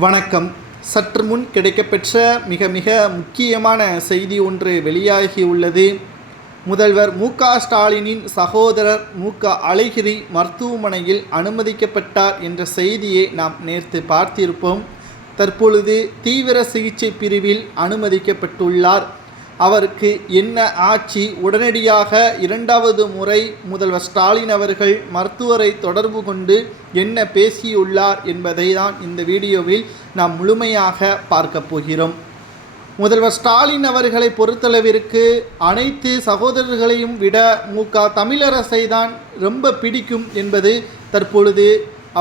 வணக்கம். சற்று முன் கிடைக்கப்பெற்ற மிக முக்கியமான செய்தி ஒன்று வெளியாகியுள்ளது. முதல்வர் மு.க.ஸ்டாலினின் சகோதரர் மு.க.அழகிரி மருத்துவமனையில் அனுமதிக்கப்பட்டார் என்ற செய்தியை நாம் நேற்று பார்த்திருப்போம். தற்பொழுது தீவிர சிகிச்சை பிரிவில் அனுமதிக்கப்பட்டுள்ளார். அவருக்கு என்ன ஆட்சி? உடனடியாக இரண்டாவது முறை முதல்வர் ஸ்டாலின் அவர்கள் மருத்துவரை தொடர்பு கொண்டு என்ன பேசியுள்ளார் என்பதை தான் இந்த வீடியோவில் நாம் முழுமையாக பார்க்க போகிறோம். முதல்வர் ஸ்டாலின் அவர்களை பொறுத்தளவிற்கு அனைத்து சகோதரர்களையும் விட மு.க. தமிழரசை தான் ரொம்ப பிடிக்கும் என்பது தற்பொழுது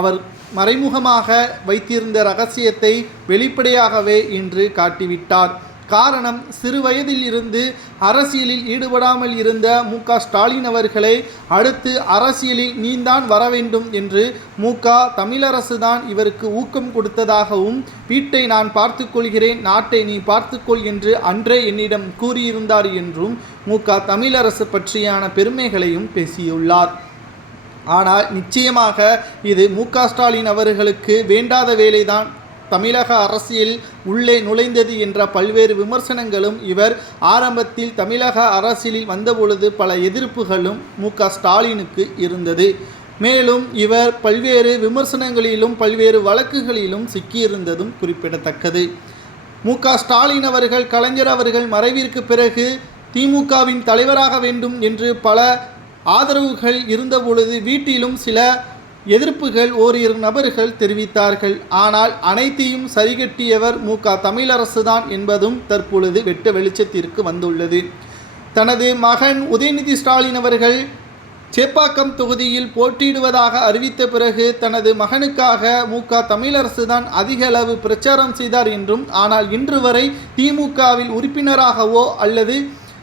அவர் மறைமுகமாக வைத்திருந்த இரகசியத்தை வெளிப்படையாகவே இன்று காட்டிவிட்டார். காரணம், சிறு வயதில் இருந்து அரசியலில் ஈடுபடாமல் இருந்த மு.க. ஸ்டாலின் அவர்களை அடுத்து அரசியலில் நீந்தான் வர வேண்டும் என்று மு.க. தமிழரசு தான் இவருக்கு ஊக்கம் கொடுத்ததாகவும், வீட்டை நான் பார்த்துக்கொள்கிறேன், நாட்டை நீ பார்த்துக்கொள் என்று அன்றே என்னிடம் கூறியிருந்தார் என்றும் மு.க. தமிழரசு பற்றியான பெருமைகளையும் பேசியுள்ளார். ஆனால் நிச்சயமாக இது மு.க. ஸ்டாலின் அவர்களுக்கு வேண்டாத வேலைதான். தமிழக அரசியல் உள்ளே நுழைந்தது என்ற பல்வேறு விமர்சனங்களும் இவர் ஆரம்பத்தில் தமிழக அரசியலில் வந்தபொழுது பல எதிர்ப்புகளும் மு.க. ஸ்டாலினுக்கு இருந்தது. மேலும் இவர் பல்வேறு விமர்சனங்களிலும் பல்வேறு வழக்குகளிலும் சிக்கியிருந்ததும் குறிப்பிடத்தக்கது. மு.க. ஸ்டாலின் அவர்கள் கலைஞர் அவர்கள் மறைவிற்கு பிறகு திமுகவின் தலைவராக வேண்டும் என்று பல ஆதரவுகள் இருந்தபொழுது வீட்டிலும் சில எதிர்ப்புகள் ஓரிரு நபர்கள் தெரிவித்தார்கள். ஆனால் அனைத்தையும் சரிகட்டியவர் மு.க. தமிழரசு தான் என்பதும் தற்பொழுது வெட்ட வெளிச்சத்திற்கு வந்துள்ளது. தனது மகன் உதயநிதி ஸ்டாலின் அவர்கள் சேப்பாக்கம் தொகுதியில் போட்டியிடுவதாக அறிவித்த பிறகு தனது மகனுக்காக மு.க. தமிழரசு தான் அதிக அளவு பிரச்சாரம் செய்தார் என்றும், ஆனால் இன்று வரை திமுகவில் உறுப்பினராகவோ அல்லது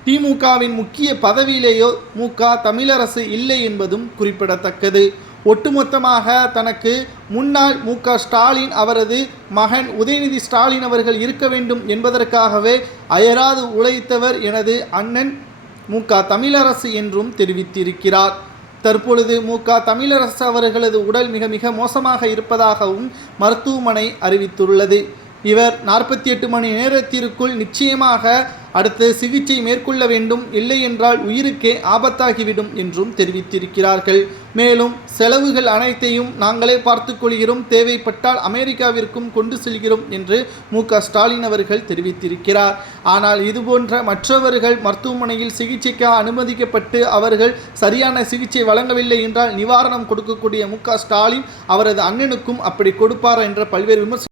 திமுகவின் முக்கிய பதவியிலேயோ மு.க. தமிழரசு இல்லை என்பதும் குறிப்பிடத்தக்கது. ஒட்டுமொத்தமாக தனக்கு முன்னாள் மு.க. ஸ்டாலின் அவரது மகன் உதயநிதி ஸ்டாலின் அவர்கள் இருக்க வேண்டும் என்பதற்காகவே அயராது உழைத்தவர் எனது அண்ணன் மு.க. தமிழரசு என்றும் தெரிவித்திருக்கிறார். தற்பொழுது மு.க. தமிழரசு அவர்களது உடல் மிக மோசமாக இருப்பதாகவும் மருத்துவமனை அறிவித்துள்ளது. இவர் 48 மணி நேரத்திற்குள் நிச்சயமாக அடுத்த சிகிச்சை மேற்கொள்ள வேண்டும், இல்லை என்றால் உயிருக்கே ஆபத்தாகிவிடும் என்றும் தெரிவித்திருக்கிறார்கள். மேலும் செலவுகள் அனைத்தையும் நாங்களே பார்த்துக்கொள்கிறோம், தேவைப்பட்டால் அமெரிக்காவிற்கும் கொண்டு செல்கிறோம் என்று மு.க. ஸ்டாலின் அவர்கள் தெரிவித்திருக்கிறார். ஆனால் இதுபோன்ற மற்றவர்கள் மருத்துவமனையில் சிகிச்சைக்கு அனுமதிக்கப்பட்டு அவர்கள் சரியான சிகிச்சை வழங்கவில்லை என்றால் நிவாரணம் கொடுக்கக்கூடிய மு.க. ஸ்டாலின் அவரது அண்ணனுக்கும் அப்படி கொடுப்பார் என்ற பல்வேறு விமர்சனம்